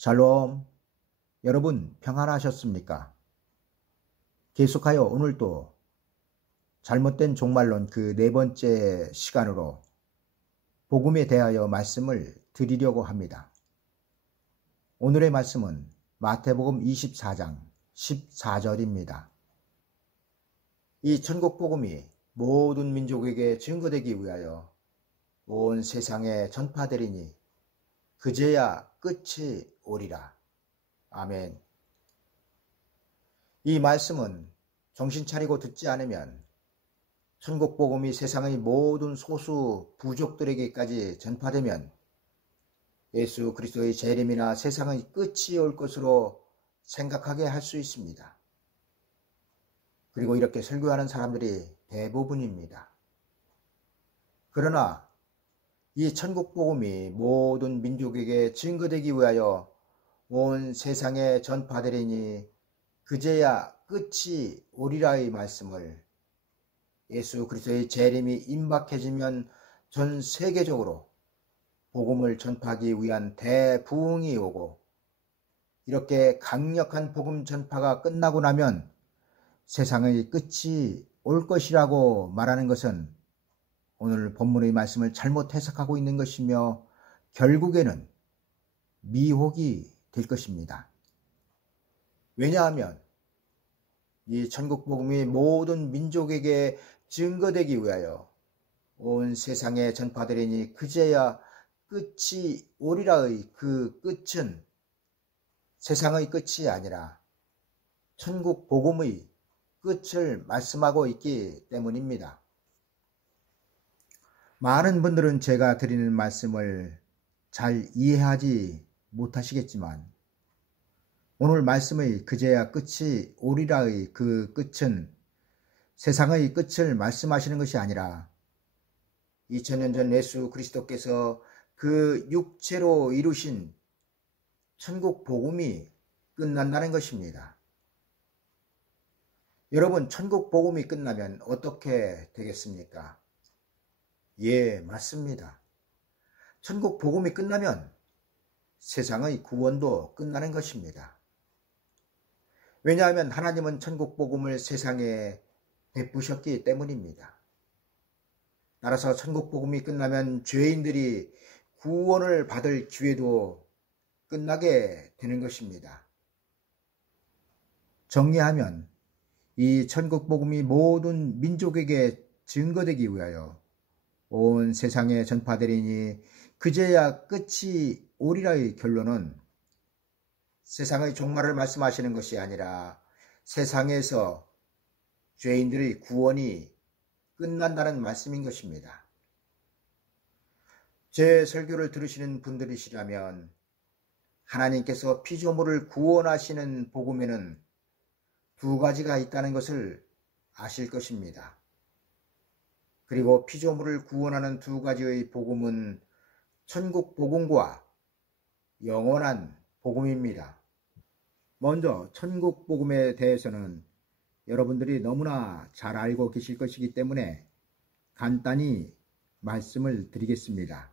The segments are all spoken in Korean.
샬롬, 여러분 평안하셨습니까? 계속하여 오늘도 잘못된 종말론 그 네 번째 시간으로 복음에 대하여 말씀을 드리려고 합니다. 오늘의 말씀은 마태복음 24장 14절입니다. 이 천국 복음이 모든 민족에게 증거되기 위하여 온 세상에 전파되리니 그제야 끝이 오리라. 아멘. 이 말씀은 정신 차리고 듣지 않으면 천국 복음이 세상의 모든 소수 부족들에게까지 전파되면 예수 그리스도의 재림이나 세상의 끝이 올 것으로 생각하게 할 수 있습니다. 그리고 이렇게 설교하는 사람들이 대부분입니다. 그러나 이 천국 복음이 모든 민족에게 증거되기 위하여 온 세상에 전파되리니 그제야 끝이 오리라의 말씀을 예수 그리스도의 재림이 임박해지면 전 세계적으로 복음을 전파하기 위한 대부흥이 오고, 이렇게 강력한 복음 전파가 끝나고 나면 세상의 끝이 올 것이라고 말하는 것은 오늘 본문의 말씀을 잘못 해석하고 있는 것이며 결국에는 미혹이 될 것입니다. 왜냐하면 이 천국 복음이 모든 민족에게 증거되기 위하여 온 세상에 전파되리니 그제야 끝이 오리라의 그 끝은 세상의 끝이 아니라 천국 복음의 끝을 말씀하고 있기 때문입니다. 많은 분들은 제가 드리는 말씀을 잘 이해하지 못하시겠지만 오늘 말씀의 그제야 끝이 오리라의 그 끝은 세상의 끝을 말씀하시는 것이 아니라 2000년 전 예수 그리스도께서 그 육체로 이루신 천국 복음이 끝난다는 것입니다. 여러분, 천국 복음이 끝나면 어떻게 되겠습니까? 예, 맞습니다. 천국 복음이 끝나면 세상의 구원도 끝나는 것입니다. 왜냐하면 하나님은 천국 복음을 세상에 베푸셨기 때문입니다. 따라서 천국 복음이 끝나면 죄인들이 구원을 받을 기회도 끝나게 되는 것입니다. 정리하면 이 천국 복음이 모든 민족에게 증거되기 위하여 온 세상에 전파되리니 그제야 끝이 오리라의 결론은 세상의 종말을 말씀하시는 것이 아니라 세상에서 죄인들의 구원이 끝난다는 말씀인 것입니다. 제 설교를 들으시는 분들이시라면 하나님께서 피조물을 구원하시는 복음에는 두 가지가 있다는 것을 아실 것입니다. 그리고 피조물을 구원하는 두 가지의 복음은 천국 복음과 영원한 복음입니다. 먼저 천국 복음에 대해서는 여러분들이 너무나 잘 알고 계실 것이기 때문에 간단히 말씀을 드리겠습니다.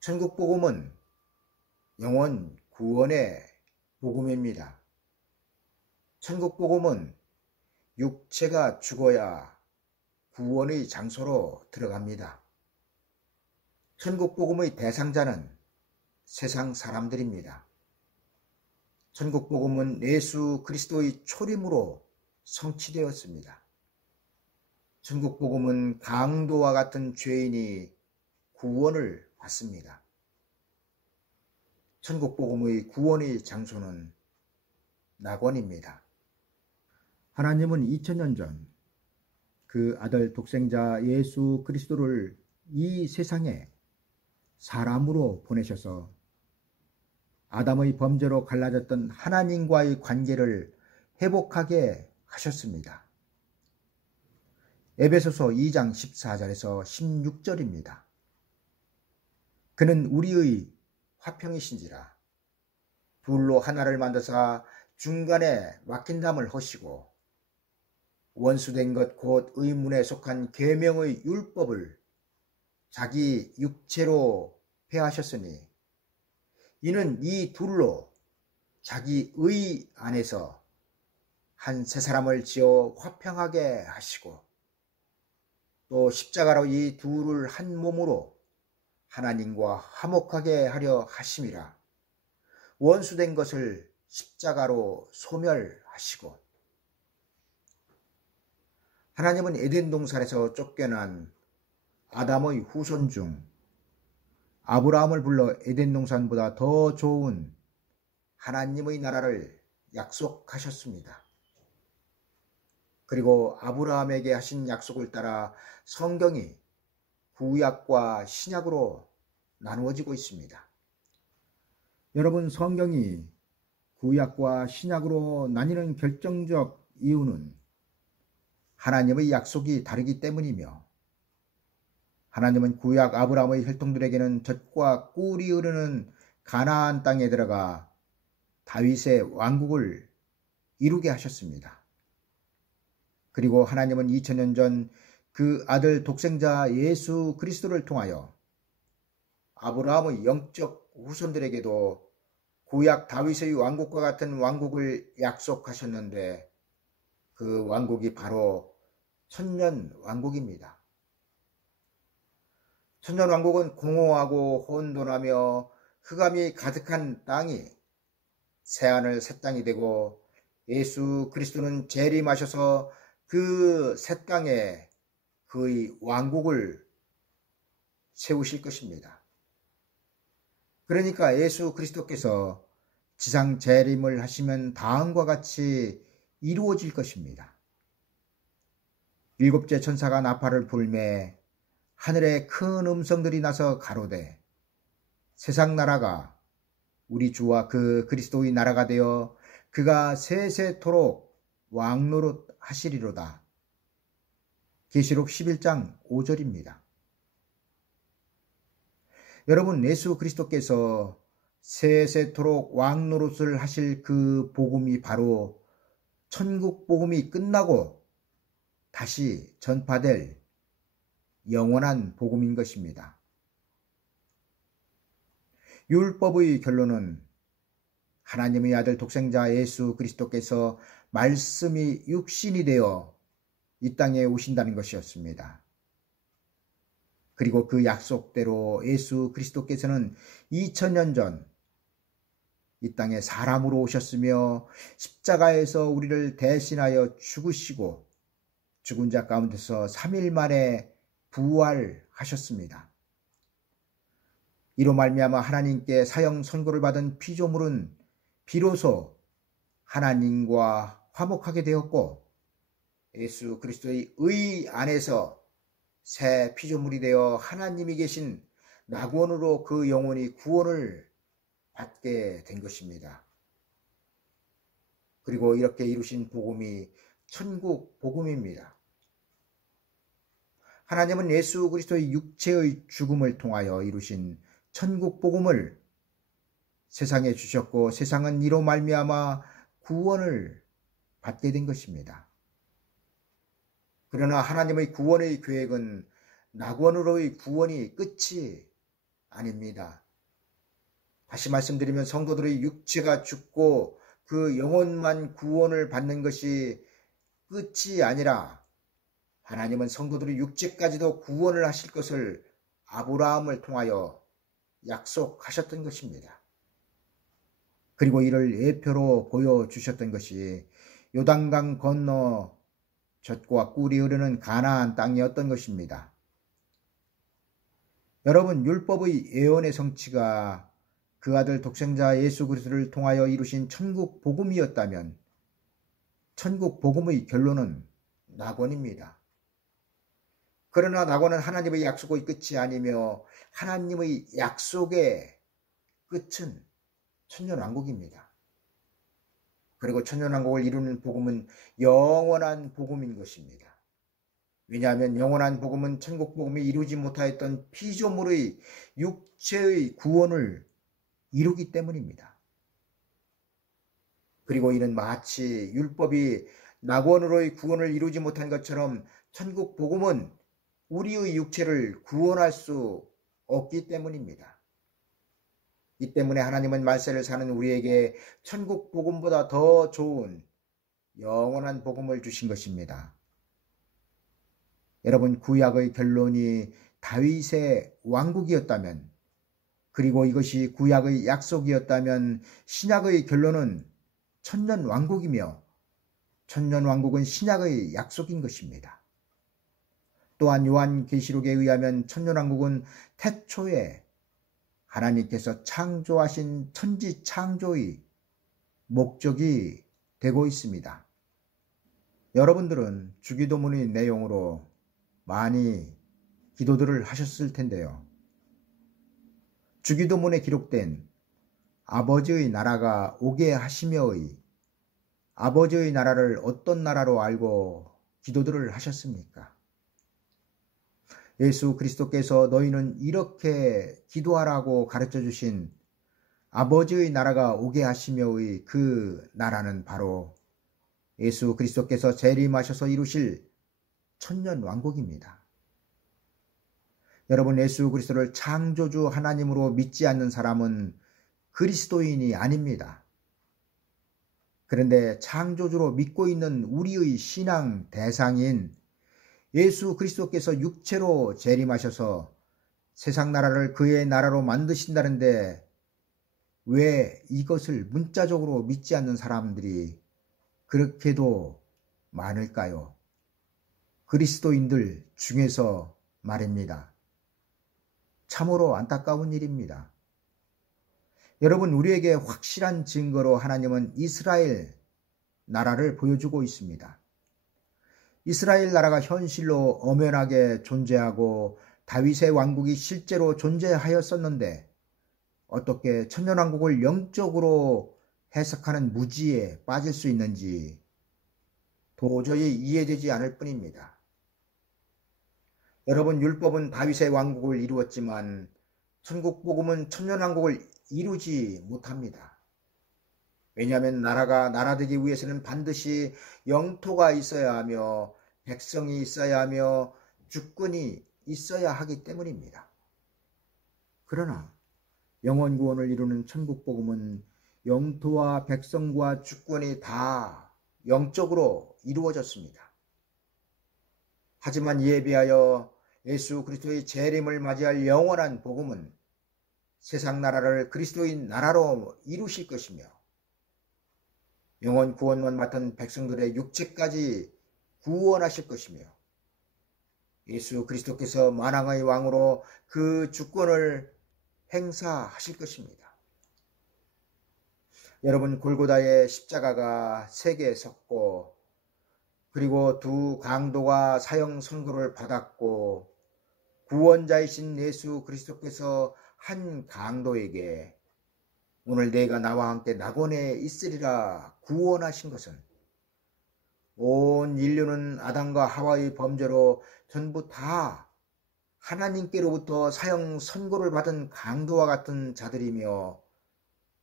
천국 복음은 영원 구원의 복음입니다. 천국 복음은 육체가 죽어야 구원의 장소로 들어갑니다. 천국 복음의 대상자는 세상 사람들입니다. 천국 복음은 예수 그리스도의 초림으로 성취되었습니다. 천국 복음은 강도와 같은 죄인이 구원을 받습니다. 천국 복음의 구원의 장소는 낙원입니다. 하나님은 2000년 전 그 아들 독생자 예수 그리스도를 이 세상에 사람으로 보내셔서 아담의 범죄로 갈라졌던 하나님과의 관계를 회복하게 하셨습니다. 에베소서 2장 14절에서 16절입니다. 그는 우리의 화평이신지라 둘로 하나를 만드사 중간에 막힌 담을 허시고 원수된 것 곧 의문에 속한 계명의 율법을 자기 육체로 폐하셨으니 이는 이 둘로 자기 의 안에서 한 세 사람을 지어 화평하게 하시고 또 십자가로 이 둘을 한 몸으로 하나님과 화목하게 하려 하심이라. 원수된 것을 십자가로 소멸하시고 하나님은 에덴 동산에서 쫓겨난 아담의 후손 중 아브라함을 불러 에덴 동산보다 더 좋은 하나님의 나라를 약속하셨습니다. 그리고 아브라함에게 하신 약속을 따라 성경이 구약과 신약으로 나누어지고 있습니다. 여러분, 성경이 구약과 신약으로 나뉘는 결정적 이유는 하나님의 약속이 다르기 때문이며 하나님은 구약 아브라함의 혈통들에게는 젖과 꿀이 흐르는 가나안 땅에 들어가 다윗의 왕국을 이루게 하셨습니다. 그리고 하나님은 2000년 전 그 아들 독생자 예수 그리스도를 통하여 아브라함의 영적 후손들에게도 구약 다윗의 왕국과 같은 왕국을 약속하셨는데 그 왕국이 바로 천년 왕국입니다. 천년 왕국은 공허하고 혼돈하며 흑암이 가득한 땅이 새하늘 새 땅이 되고 예수 그리스도는 재림하셔서 그 새 땅에 그의 왕국을 세우실 것입니다. 그러니까 예수 그리스도께서 지상 재림을 하시면 다음과 같이 이루어질 것입니다. 일곱째 천사가 나팔을 불매 하늘에 큰 음성들이 나서 가로되 세상 나라가 우리 주와 그 그리스도의 나라가 되어 그가 세세토록 왕노릇 하시리로다. 계시록 11장 5절입니다. 여러분, 예수 그리스도께서 세세토록 왕노릇을 하실 그 복음이 바로 천국 복음이 끝나고 다시 전파될 영원한 복음인 것입니다. 율법의 결론은 하나님의 아들 독생자 예수 그리스도께서 말씀이 육신이 되어 이 땅에 오신다는 것이었습니다. 그리고 그 약속대로 예수 그리스도께서는 2000년 전 이 땅에 사람으로 오셨으며 십자가에서 우리를 대신하여 죽으시고 죽은 자 가운데서 3일 만에 부활하셨습니다. 이로 말미암아 하나님께 사형 선고를 받은 피조물은 비로소 하나님과 화목하게 되었고 예수 그리스도의 의 안에서 새 피조물이 되어 하나님이 계신 낙원으로 그 영혼이 구원을 받게 된 것입니다. 그리고 이렇게 이루신 복음이 천국 복음입니다. 하나님은 예수 그리스도의 육체의 죽음을 통하여 이루신 천국 복음을 세상에 주셨고 세상은 이로 말미암아 구원을 받게 된 것입니다. 그러나 하나님의 구원의 계획은 낙원으로의 구원이 끝이 아닙니다. 다시 말씀드리면 성도들의 육체가 죽고 그 영혼만 구원을 받는 것이 끝이 아니라 하나님은 성도들의 육체까지도 구원을 하실 것을 아브라함을 통하여 약속하셨던 것입니다. 그리고 이를 예표로 보여주셨던 것이 요단강 건너 젖과 꿀이 흐르는 가나안 땅이었던 것입니다. 여러분, 율법의 예언의 성취가 그 아들 독생자 예수 그리스도를 통하여 이루신 천국 복음이었다면 천국 복음의 결론은 낙원입니다. 그러나 낙원은 하나님의 약속의 끝이 아니며 하나님의 약속의 끝은 천년왕국입니다. 그리고 천년왕국을 이루는 복음은 영원한 복음인 것입니다. 왜냐하면 영원한 복음은 천국 복음이 이루지 못하였던 피조물의 육체의 구원을 이루기 때문입니다. 그리고 이는 마치 율법이 낙원으로의 구원을 이루지 못한 것처럼 천국 복음은 우리의 육체를 구원할 수 없기 때문입니다. 이 때문에 하나님은 말세를 사는 우리에게 천국 복음보다 더 좋은 영원한 복음을 주신 것입니다. 여러분, 구약의 결론이 다윗의 왕국이었다면, 그리고 이것이 구약의 약속이었다면 신약의 결론은 천년 왕국이며 천년 왕국은 신약의 약속인 것입니다. 또한 요한계시록에 의하면 천년 왕국은 태초에 하나님께서 창조하신 천지 창조의 목적이 되고 있습니다. 여러분들은 주기도문의 내용으로 많이 기도들을 하셨을 텐데요. 주기도문에 기록된 아버지의 나라가 오게 하시며의 아버지의 나라를 어떤 나라로 알고 기도들을 하셨습니까? 예수 그리스도께서 너희는 이렇게 기도하라고 가르쳐 주신 아버지의 나라가 오게 하시며의 그 나라는 바로 예수 그리스도께서 재림하셔서 이루실 천년 왕국입니다. 여러분, 예수 그리스도를 창조주 하나님으로 믿지 않는 사람은 그리스도인이 아닙니다. 그런데 창조주로 믿고 있는 우리의 신앙 대상인 예수 그리스도께서 육체로 재림하셔서 세상 나라를 그의 나라로 만드신다는데 왜 이것을 문자적으로 믿지 않는 사람들이 그렇게도 많을까요? 그리스도인들 중에서 말입니다. 참으로 안타까운 일입니다. 여러분, 우리에게 확실한 증거로 하나님은 이스라엘 나라를 보여주고 있습니다. 이스라엘 나라가 현실로 엄연하게 존재하고 다윗의 왕국이 실제로 존재하였었는데 어떻게 천년왕국을 영적으로 해석하는 무지에 빠질 수 있는지 도저히 이해되지 않을 뿐입니다. 여러분, 율법은 다윗의 왕국을 이루었지만 천국 복음은 천년왕국을 이루지 못합니다. 왜냐하면 나라가 나라되기 위해서는 반드시 영토가 있어야 하며 백성이 있어야 하며 주권이 있어야 하기 때문입니다. 그러나 영원 구원을 이루는 천국 복음은 영토와 백성과 주권이 다 영적으로 이루어졌습니다. 하지만 이에 비하여 예수 그리스도의 재림을 맞이할 영원한 복음은 세상 나라를 그리스도의 나라로 이루실 것이며 영원 구원만 맡은 백성들의 육체까지 구원하실 것이며 예수 그리스도께서 만왕의 왕으로 그 주권을 행사하실 것입니다. 여러분, 골고다의 십자가가 3개 섰고 그리고 2 강도가 사형 선고를 받았고 구원자이신 예수 그리스도께서 한 강도에게 오늘 내가 나와 함께 낙원에 있으리라 구원하신 것은 온 인류는 아담과 하와의 범죄로 전부 다 하나님께로부터 사형 선고를 받은 강도와 같은 자들이며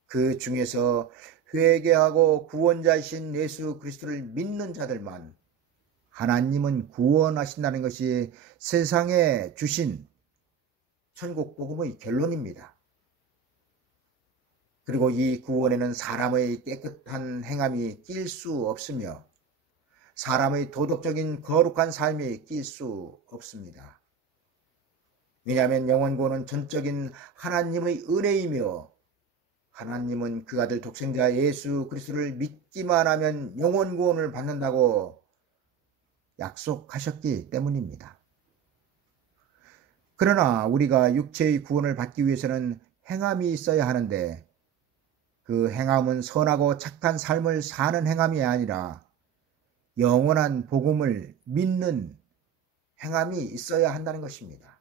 그 중에서 회개하고 구원자이신 예수 그리스도를 믿는 자들만 하나님은 구원하신다는 것이 세상에 주신 천국 복음의 결론입니다. 그리고 이 구원에는 사람의 깨끗한 행함이 낄 수 없으며 사람의 도덕적인 거룩한 삶이 낄 수 없습니다. 왜냐하면 영원 구원은 전적인 하나님의 은혜이며 하나님은 그 아들 독생자 예수 그리스도를 믿기만 하면 영원 구원을 받는다고 약속하셨기 때문입니다. 그러나 우리가 육체의 구원을 받기 위해서는 행함이 있어야 하는데 그 행함은 선하고 착한 삶을 사는 행함이 아니라 영원한 복음을 믿는 행함이 있어야 한다는 것입니다.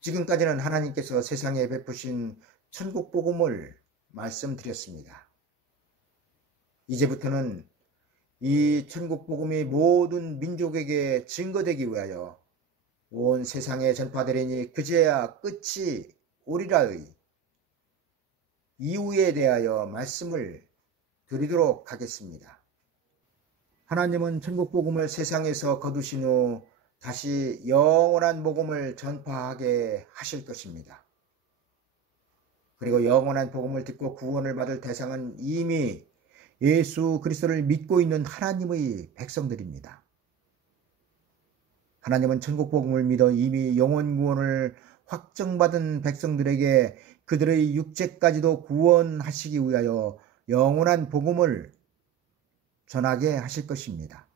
지금까지는 하나님께서 세상에 베푸신 천국 복음을 말씀드렸습니다. 이제부터는 이 천국 복음이 모든 민족에게 증거되기 위하여 온 세상에 전파되리니 그제야 끝이 오리라의 이유에 대하여 말씀을 드리도록 하겠습니다. 하나님은 천국 복음을 세상에서 거두신 후 다시 영원한 복음을 전파하게 하실 것입니다. 그리고 영원한 복음을 듣고 구원을 받을 대상은 이미 예수 그리스도를 믿고 있는 하나님의 백성들입니다. 하나님은 천국 복음을 믿어 이미 영원 구원을 확정받은 백성들에게 그들의 육체까지도 구원하시기 위하여 영원한 복음을 전하게 하실 것입니다.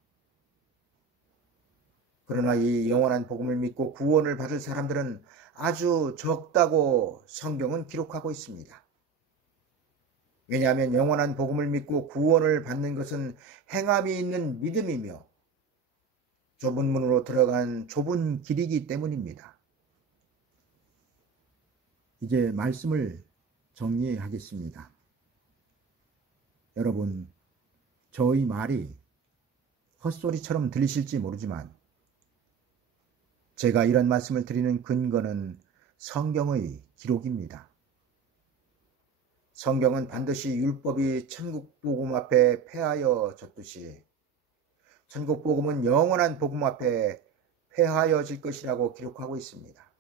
그러나 이 영원한 복음을 믿고 구원을 받을 사람들은 아주 적다고 성경은 기록하고 있습니다. 왜냐하면 영원한 복음을 믿고 구원을 받는 것은 행함이 있는 믿음이며 좁은 문으로 들어간 좁은 길이기 때문입니다. 이제 말씀을 정리하겠습니다. 여러분, 저의 말이 헛소리처럼 들리실지 모르지만 제가 이런 말씀을 드리는 근거는 성경의 기록입니다. 성경은 반드시 율법이 천국 복음 앞에 패하여졌듯이 천국 복음은 영원한 복음 앞에 패하여질 것이라고 기록하고 있습니다.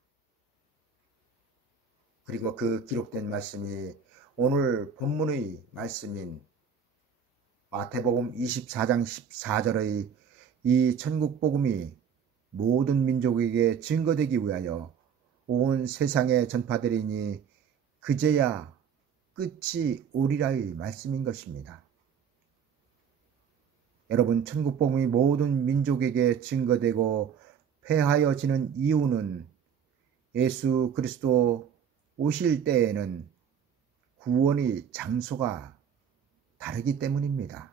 그리고 그 기록된 말씀이 오늘 본문의 말씀인 마태복음 24장 14절의 이 천국 복음이 모든 민족에게 증거되기 위하여 온 세상에 전파되리니 그제야 끝이 오리라의 말씀인 것입니다. 여러분, 천국 복음이 모든 민족에게 증거되고 폐하여지는 이유는 예수 그리스도 오실 때에는 구원의 장소가 다르기 때문입니다.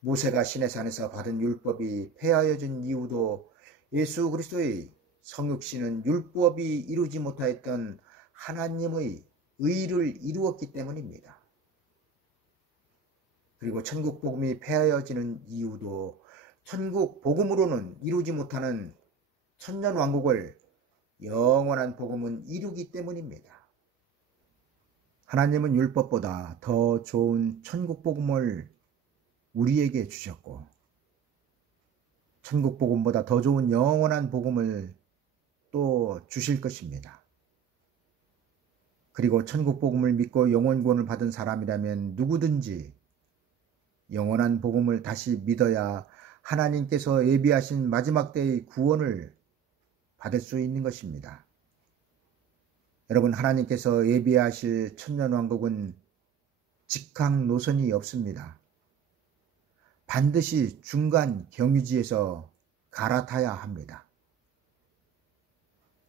모세가 시내산에서 받은 율법이 폐하여진 이유도 예수 그리스도의 성육신은 율법이 이루지 못하였던 하나님의 의를 이루었기 때문입니다. 그리고 천국 복음이 폐하여지는 이유도 천국 복음으로는 이루지 못하는 천년 왕국을 영원한 복음은 이루기 때문입니다. 하나님은 율법보다 더 좋은 천국 복음을 우리에게 주셨고 천국 복음보다 더 좋은 영원한 복음을 또 주실 것입니다. 그리고 천국 복음을 믿고 영원 구원을 받은 사람이라면 누구든지 영원한 복음을 다시 믿어야 하나님께서 예비하신 마지막 때의 구원을 받을 수 있는 것입니다. 여러분, 하나님께서 예비하실 천년왕국은 직항 노선이 없습니다. 반드시 중간 경유지에서 갈아타야 합니다.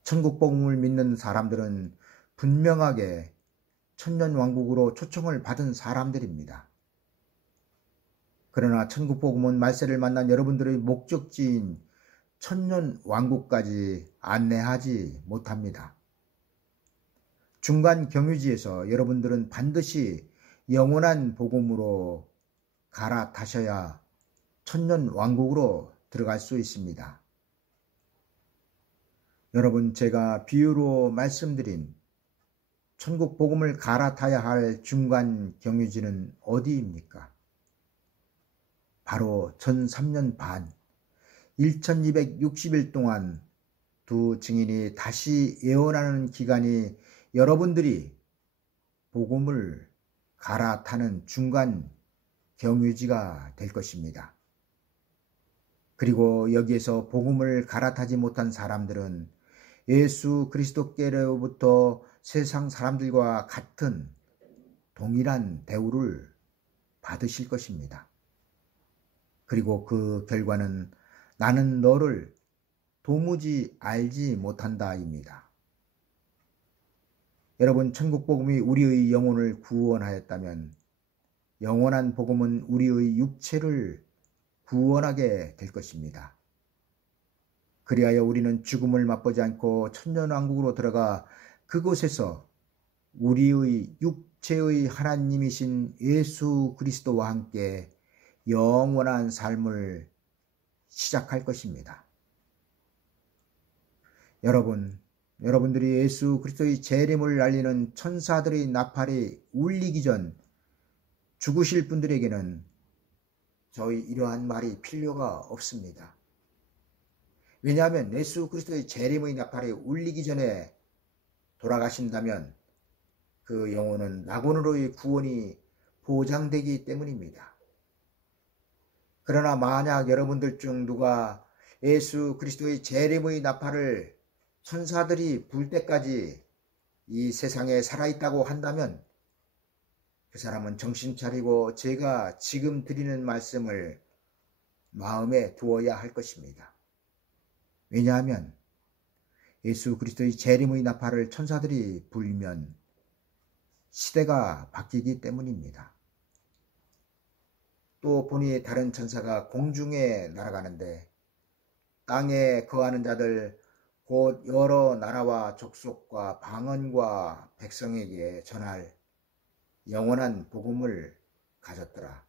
천국 복음을 믿는 사람들은 분명하게 천년왕국으로 초청을 받은 사람들입니다. 그러나 천국 복음은 말세를 만난 여러분들의 목적지인 천년왕국까지 안내하지 못합니다. 중간 경유지에서 여러분들은 반드시 영원한 복음으로 갈아타셔야 천년왕국으로 들어갈 수 있습니다. 여러분, 제가 비유로 말씀드린 천국 복음을 갈아타야 할 중간 경유지는 어디입니까? 바로 전 3년 반, 1260일 동안 두 증인이 다시 예언하는 기간이 여러분들이 복음을 갈아타는 중간 경유지가 될 것입니다. 그리고 여기에서 복음을 갈아타지 못한 사람들은 예수 그리스도께로부터 세상 사람들과 같은 동일한 대우를 받으실 것입니다. 그리고 그 결과는 나는 너를 도무지 알지 못한다입니다. 여러분, 천국 복음이 우리의 영혼을 구원하였다면 영원한 복음은 우리의 육체를 구원하게 될 것입니다. 그리하여 우리는 죽음을 맛보지 않고 천년왕국으로 들어가 그곳에서 우리의 육체의 하나님이신 예수 그리스도와 함께 영원한 삶을 시작할 것입니다. 여러분들이 예수 그리스도의 재림을 알리는 천사들의 나팔이 울리기 전 죽으실 분들에게는 저희 이러한 말이 필요가 없습니다. 왜냐하면 예수 그리스도의 재림의 나팔이 울리기 전에 돌아가신다면 그 영혼은 낙원으로의 구원이 보장되기 때문입니다. 그러나 만약 여러분들 중 누가 예수 그리스도의 재림의 나팔을 천사들이 불 때까지 이 세상에 살아있다고 한다면 그 사람은 정신 차리고 제가 지금 드리는 말씀을 마음에 두어야 할 것입니다. 왜냐하면 예수 그리스도의 재림의 나팔을 천사들이 불면 시대가 바뀌기 때문입니다. 또 보니 다른 천사가 공중에 날아가는데 땅에 거하는 자들 곧 여러 나라와 족속과 방언과 백성에게 전할 영원한 복음을 가졌더라.